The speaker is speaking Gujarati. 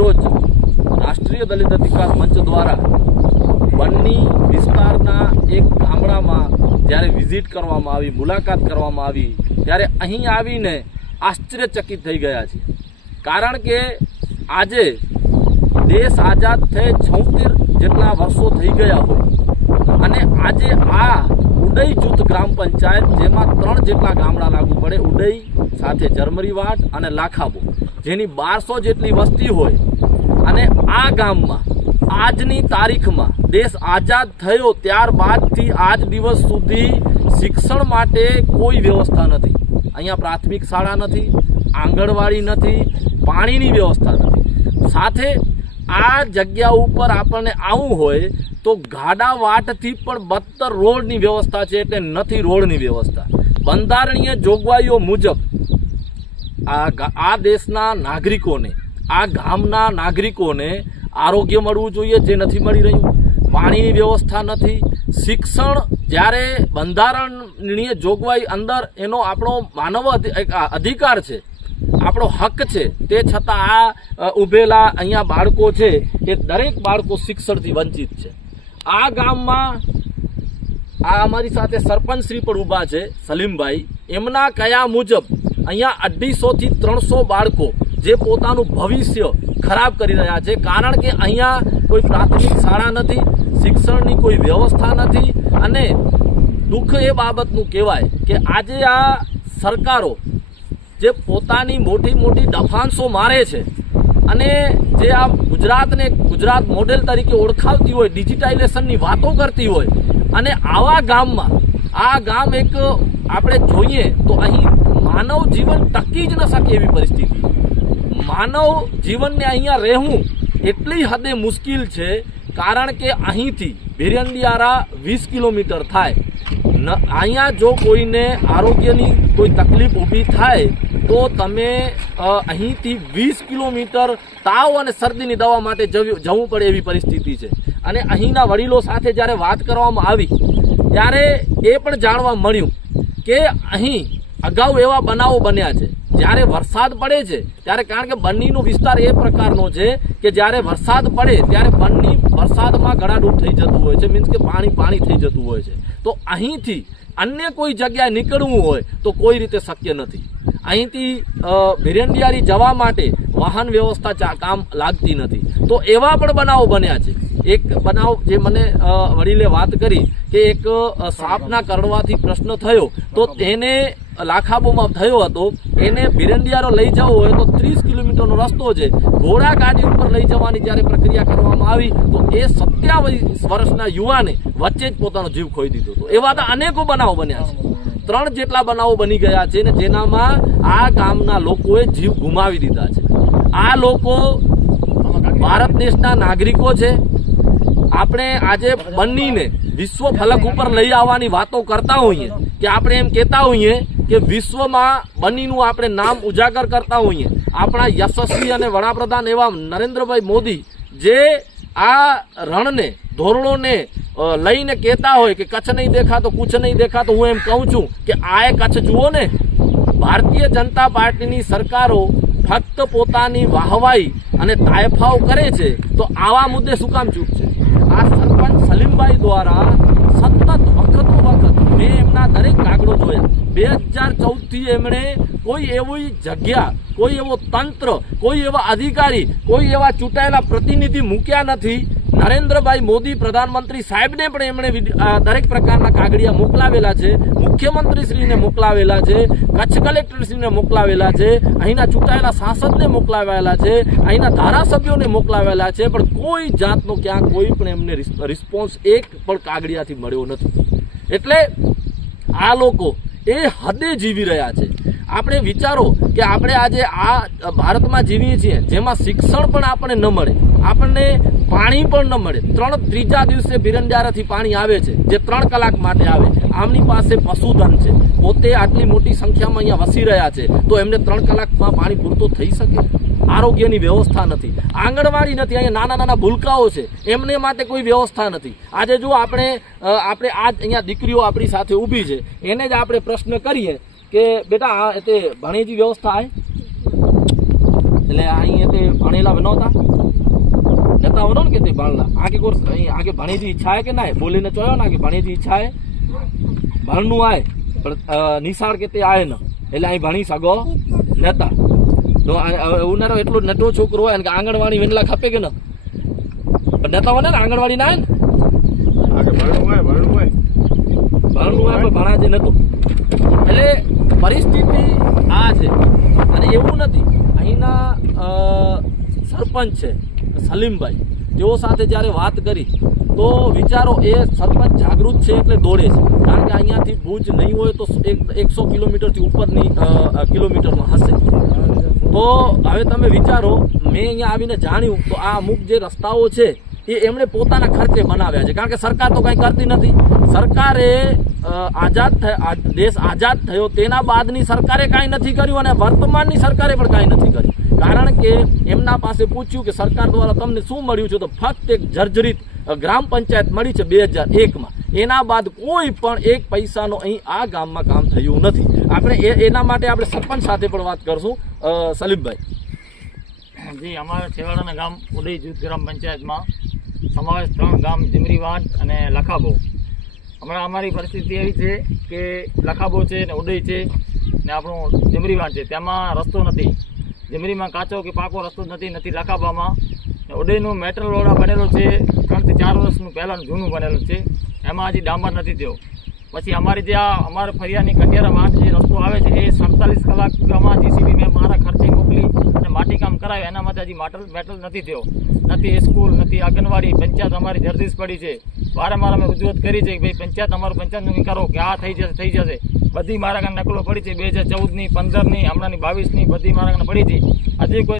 આજરોજ રાષ્ટ્રીય દલિત અધિકાર મંચ દ્વારા બન્ની વિસ્તારના એક ગામડામાં જ્યારે વિઝિટ કરવામાં આવી મુલાકાત કરવામાં આવી ત્યારે અહીં આવીને આશ્ચર્યચકિત થઈ ગયા છે કારણ કે આજે દેશ આઝાદ થઈ છોતેર જેટલા વર્ષો થઈ ગયા હોય અને આજે આ ઉડઈ જૂથ ગ્રામ પંચાયત જેમાં ત્રણ જેટલા ગામડા લાગુ પડે ઉડઈ સાથે જરમરીવાટ અને લાખાબો જેની બારસો જેટલી વસ્તી હોય અને આ ગામમાં આજની તારીખમાં દેશ આઝાદ થયો ત્યારબાદથી આજ દિવસ સુધી શિક્ષણ માટે કોઈ વ્યવસ્થા નથી અહીંયા પ્રાથમિક શાળા નથી આંગણવાડી નથી પાણીની વ્યવસ્થા નથી સાથે આ જગ્યા ઉપર આપણને આવવું હોય તો ગાડા વાટથી પણ બદતર રોડની વ્યવસ્થા છે એટલે નથી રોડની વ્યવસ્થા બંધારણીય જોગવાઈઓ મુજબ આ દેશના નાગરિકોને આ ગામના નાગરિકોને આરોગ્ય મળવું જોઈએ જે નથી મળી રહ્યું પાણીની વ્યવસ્થા નથી શિક્ષણ જ્યારે બંધારણીય જોગવાઈ અંદર એનો આપણો માનવ અધિકાર છે આપણો હક છે તે છતાં આ ઊભેલા અહીંયા બાળકો છે એ દરેક બાળકો શિક્ષણથી વંચિત છે આ ગામમાં આ અમારી સાથે સરપંચશ્રી પણ ઊભા છે સલીમભાઈ એમના કયા મુજબ અહીંયા અઢીસોથી ત્રણસો બાળકો જે પોતાનું ભવિષ્ય ખરાબ કરી રહ્યા છે કારણ કે અહીંયા કોઈ પ્રાથમિક શાળા નથી શિક્ષણની કોઈ વ્યવસ્થા નથી અને દુઃખ એ બાબતનું કહેવાય કે આજે આ સરકારો જે પોતાની મોટી મોટી ડફાંસો મારે છે અને જે આ ગુજરાતને ગુજરાત મોડેલ તરીકે ઓળખાવતી હોય ડિજિટાઇઝેશનની વાતો કરતી હોય અને આવા ગામમાં આ ગામ એક આપણે જોઈએ તો અહીં માનવ જીવન ટકી જ ન શકે એવી પરિસ્થિતિ માનવ જીવનને અહીંયા રહેવું એટલી હદે મુશ્કેલ છે કારણ કે અહીંથી ભેરંદિયારા વીસ કિલોમીટર થાય અહીંયા જો કોઈને આરોગ્યની કોઈ તકલીફ ઊભી થાય તો તમે અહીંથી વીસ કિલોમીટર તાવ અને શરદીની દવા માટે જવું પડે એવી પરિસ્થિતિ છે અને અહીંના વડીલો સાથે જ્યારે વાત કરવામાં આવી ત્યારે એ પણ જાણવા મળ્યું કે અહીં અગાઉ એવા બનાવો બન્યા છે જ્યારે વરસાદ પડે છે ત્યારે કારણ કે બન્નીનો વિસ્તાર એ પ્રકારનો છે કે જ્યારે વરસાદ પડે ત્યારે બન્ની વરસાદમાં ગળાડૂબ થઈ જતું હોય છે મીન્સ કે પાણી પાણી થઈ જતું હોય છે તો અહીંથી અન્ય કોઈ જગ્યાએ નીકળવું હોય તો કોઈ રીતે શક્ય નથી અહીંથી ભીરંડિયારી જવા માટે વાહન વ્યવસ્થા કામ લાગતી નથી તો એવા પણ બનાવો બન્યા છે એક બનાવ જે મને વડીલે વાત કરી કે એક સાપના કરડવાથી પ્રશ્ન થયો તો તેને લાખાબોમાં થયો હતો એને ભીરંડિયારો લઈ જવો હોય તો ત્રીસ કિલોમીટરનો રસ્તો છે ઘોડા ગાડી ઉપર લઈ જવાની જ્યારે પ્રક્રિયા કરવામાં આવી તો એ સત્યાવીસ વર્ષના યુવાને વચ્ચે જ પોતાનો જીવ ખોઈ દીધો હતો એવા તો અનેકો બનાવો બન્યા છે ત્રણ જેટલા બનાવો બની ગયા છે ને જેનામાં આ ગામના લોકોએ જીવ ગુમાવી દીધા છે આ લોકો ભારત દેશના નાગરિકો છે આપણે આજે બનીને વિશ્વ ફલક ઉપર લઈ આવવાની વાતો કરતા હોઈએ કે આપણે એમ કહેતા હોઈએ કે વિશ્વમાં બનીનું આપણે નામ ઉજાગર કરતા હોઈએ આપણા યશસ્વી અને વડાપ્રધાન એવા નરેન્દ્રભાઈ મોદી જે આ રણને ધોરણોને લઈને કહેતા હોય કે કચ્છ નહીં દેખાતો કુછ નહીં દેખાતો હું એમ કહું છું કે આ એ કચ્છ જુઓ ને ભારતીય જનતા પાર્ટીની સરકારો ફક્ત પોતાની વાહવાઈ અને તાયફાવ કરે છે તો આવા મુદ્દે શું કામ ચૂપ છે આ સરપંચ સલીમભાઈ દ્વારા સતત વખતો વખત મેં એમના દરેક કાગળો જોયા બે હજાર ચૌદથી એમણે કોઈ એવી જગ્યા કોઈ એવો તંત્ર કોઈ એવા અધિકારી કોઈ એવા ચૂંટાયેલા પ્રતિનિધિ મૂક્યા નથી નરેન્દ્રભાઈ મોદી પ્રધાનમંત્રી સાહેબને પણ એમણે દરેક પ્રકારના કાગળિયા મોકલાવેલા છે મુખ્યમંત્રીશ્રીને મોકલાવેલા છે કચ્છ કલેક્ટરશ્રીને મોકલાવેલા છે અહીંના ચૂંટાયેલા સાંસદને મોકલાવેલા છે અહીંના ધારાસભ્યોને મોકલાવેલા છે પણ કોઈ જાતનો ક્યાં કોઈ પણ એમને રિસ્પોન્સ એક પણ કાગળિયાથી મળ્યો નથી એટલે આ લોકો એ હદે જીવી રહ્યા છે આપણે વિચારો કે આપણે આજે આ ભારતમાં જીવીએ છીએ જેમાં શિક્ષણ પણ આપણને ન મળે આપણને પાણી પણ ન મળે ત્રણ ત્રીજા દિવસે ભીરંજારાથી પાણી આવે છે જે ત્રણ કલાક માટે આવે આમની પાસે પશુધન છે પોતે આટલી મોટી સંખ્યામાં અહીંયા વસી રહ્યા છે તો એમને ત્રણ કલાકમાં પાણી પૂરતું થઈ શકે આરોગ્યની વ્યવસ્થા નથી આંગણવાડી નથી અહીંયા નાના નાના ભૂલકાઓ છે એમને માટે કોઈ વ્યવસ્થા નથી આજે જો આપણે આપણે આ અહીંયા દીકરીઓ આપણી સાથે ઊભી છે એને જ આપણે પ્રશ્ન કરીએ કે બેટા આ તે ભણેલી વ્યવસ્થા આવે એટલે અહીં તે ભણેલા નહોતા જતા હોનો ને કે તે ભણલા આગે કોર્સ આગે ભણે જી ઈચ્છા હે કે ના બોલીને ચોયો ના કે ભણે ઈચ્છા હે ભણનું આય પણ નિશાળ કે તે આય ન એટલે અહીં ભણી સગો નેતા તો ઉનારો એટલો નટો છોકરો હોય કે આંગણવાડી વેનલા ખપે કે ન પણ નતા હોય ને આંગણવાડી ના આગે ભણવું હોય ભણવું હોય ભણવું નતો એટલે પરિસ્થિતિ આ છે અને એવું નથી અહીંના સરપંચ છે સલીમભાઈ તેઓ સાથે જ્યારે વાત કરી તો વિચારો એ સરપંચ જાગૃત છે એટલે દોડે છે કારણ કે અહીંયાથી ભૂજ નહીં હોય તો એકસો કિલોમીટરથી ઉપરની કિલોમીટરનો હશે તો હવે તમે વિચારો મેં અહીંયા આવીને જાણ્યું તો આ અમુક જે રસ્તાઓ છે એ એમણે પોતાના ખર્ચે બનાવ્યા છે કારણ કે સરકાર તો કંઈ કરતી નથી સરકારે આઝાદ દેશ આઝાદ થયો તેના બાદની સરકારે કાંઈ નથી કર્યું અને વર્તમાનની સરકારે પણ કાંઈ નથી કર્યું કારણ કે એમના પાસે પૂછ્યું કે સરકાર દ્વારા તમને શું મળ્યું છે તો ફક્ત એક જર્જરિત ગ્રામ પંચાયત મળી છે બે હજાર એકમાં એના બાદ કોઈ પણ એક પૈસાનો અહીં આ ગામમાં કામ થયું નથી આપણે એના માટે આપણે સરપંચ સાથે પણ વાત કરશું સલીમભાઈ જી અમારા છેવાડાના ગામ ઉદય જૂથ ગ્રામ પંચાયતમાં સમાવેશ ત્રણ ગામ જીમરીવાડ અને લખાબો હમણાં અમારી પરિસ્થિતિ એવી છે કે લખાબો છે ને ઉદય છે ને આપણું જીમરીવાડ છે તેમાં રસ્તો નથી જમરીમાં કાચો કે પાકો રસ્તો નથી નથી રકાબામાં ઓડેનું મેટલ રોડા બનેલો છે ત્રણથી ચાર વર્ષનું પહેલાંનું જૂનું બનેલું છે એમાં હજી ડામર નથી થયો પછી અમારી જે આ અમારા ફરિયાની કટિયારામાં જે રસ્તો આવે છે એ સડતાલીસ કલાકમાં જીસીબી મેં મારા ખર્ચે મોકલી અને માટીકામ કરાવ્યું એના માટે હજી માટલ મેટલ નથી થયો નથી સ્કૂલ નથી આંગણવાડી પંચાયત અમારી જરદીશ પડી છે વારંવાર અમે ઉજવત કરી છે કે ભાઈ પંચાયત અમારું પંચાયતનું કરો કે આ થઈ જશે થઈ જશે બધી મારા કાંઈ નકલો પડી હતી બે હજાર ચૌદની પંદરની હમણાંની બાવીસની બધી મારા કાંઈ પડી હતી હજી કોઈ